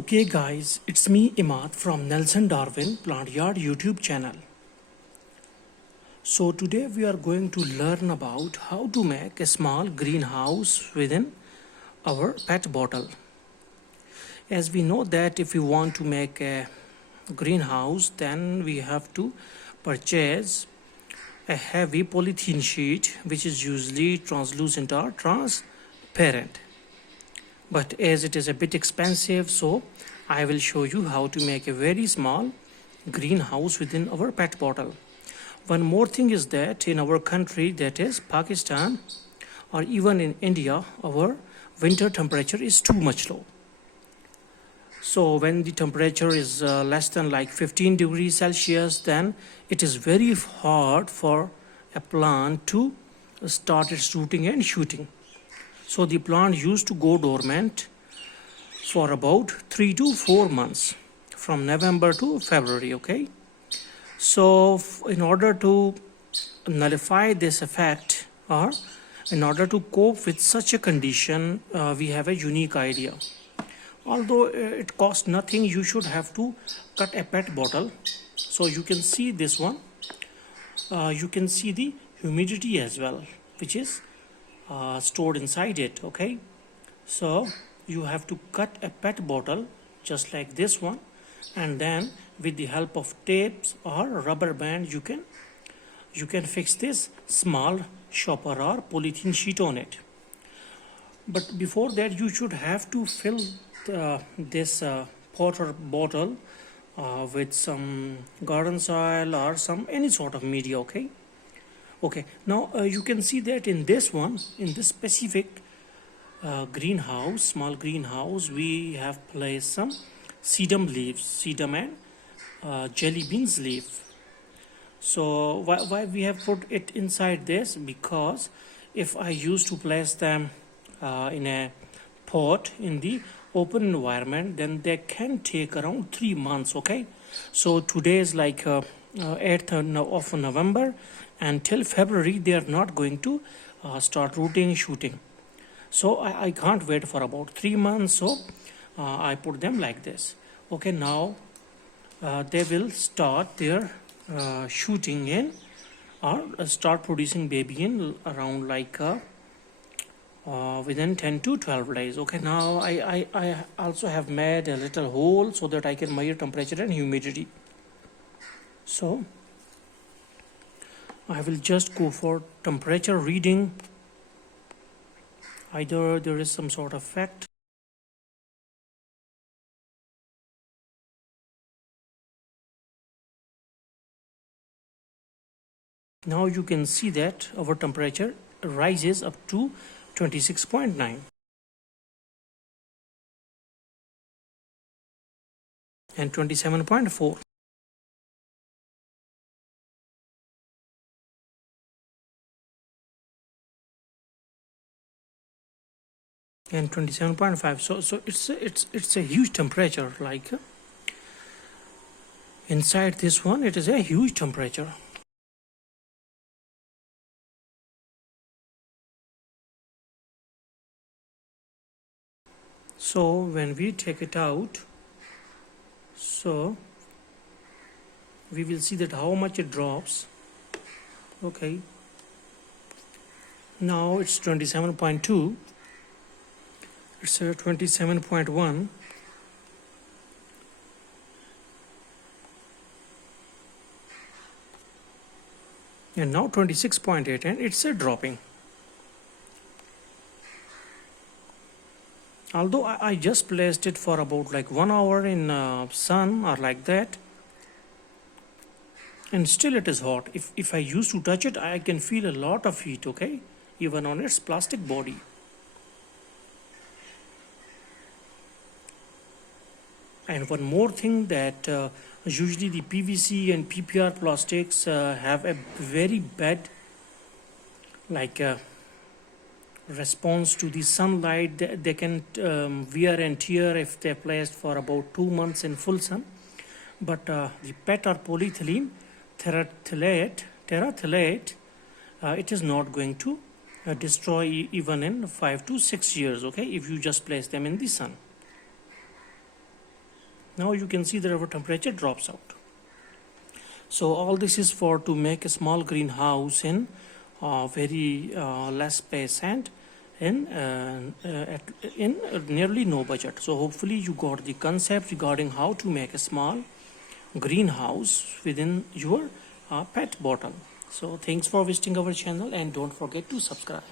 Okay guys, it's me Imad from Nelson Darwin Plant Yard YouTube channel. So today we are going to learn about how to make a small greenhouse within our pet bottle. As we know that if we want to make a greenhouse, then we have to purchase a heavy polythene sheet which is usually translucent or transparent. But as it is a bit expensive, so I will show you how to make a very small greenhouse within our pet bottle. One more thing is that in our country, that is Pakistan, or even in India, our winter temperature is too much low. So when the temperature is less than like 15 degrees Celsius, then it is very hard for a plant to start its rooting and shooting. So the plant used to go dormant for about 3 to 4 months, from November to February. Okay, so in order to nullify this effect, or in order to cope with such a condition, we have a unique idea. Although it costs nothing, you should have to cut a pet bottle. So you can see this one, you can see the humidity as well, which is stored inside it. Okay, so you have to cut a pet bottle just like this one, and then with the help of tapes or rubber band you can fix this small shopper or polythene sheet on it. But before that, you should have to fill this pot or bottle with some garden soil or some any sort of media. Okay, now you can see that in this one, in this specific greenhouse, small greenhouse, we have placed some sedum leaves, sedum and jelly beans leaf. So why we have put it inside this? Because if I used to place them in a pot in the open environment, then they can take around 3 months. Okay, so today is like 8th of November, and till February they are not going to start rooting, shooting. So I can't wait for about 3 months, so I put them like this. Okay, now they will start their shooting in, or start producing baby in around like within 10 to 12 days. Okay, now I also have made a little hole so that I can measure temperature and humidity. So I will just go for temperature reading. Either there is some sort of effect. Now you can see that our temperature rises up to 26.9 and 27.4. and 27.5. So it's a huge temperature. Like inside this one, it is a huge temperature. So when we take it out, so we will see that how much it drops. Okay, now it's 27.2, it's 27.1, and now 26.8, and it's a dropping. Although I just placed it for about like 1 hour in sun or like that, and still it is hot. If I used to touch it, I can feel a lot of heat. Okay, even on its plastic body. And one more thing, that usually the PVC and PPR plastics have a very bad like response to the sunlight. They can wear and tear if they're placed for about 2 months in full sun. But the PET or polyethylene terephthalate, it is not going to destroy even in 5 to 6 years. Okay, if you just place them in the sun. Now you can see that our temperature drops out. So all this is for to make a small greenhouse in very less space and in nearly no budget. So hopefully you got the concept regarding how to make a small greenhouse within your pet bottle. So thanks for visiting our channel and don't forget to subscribe.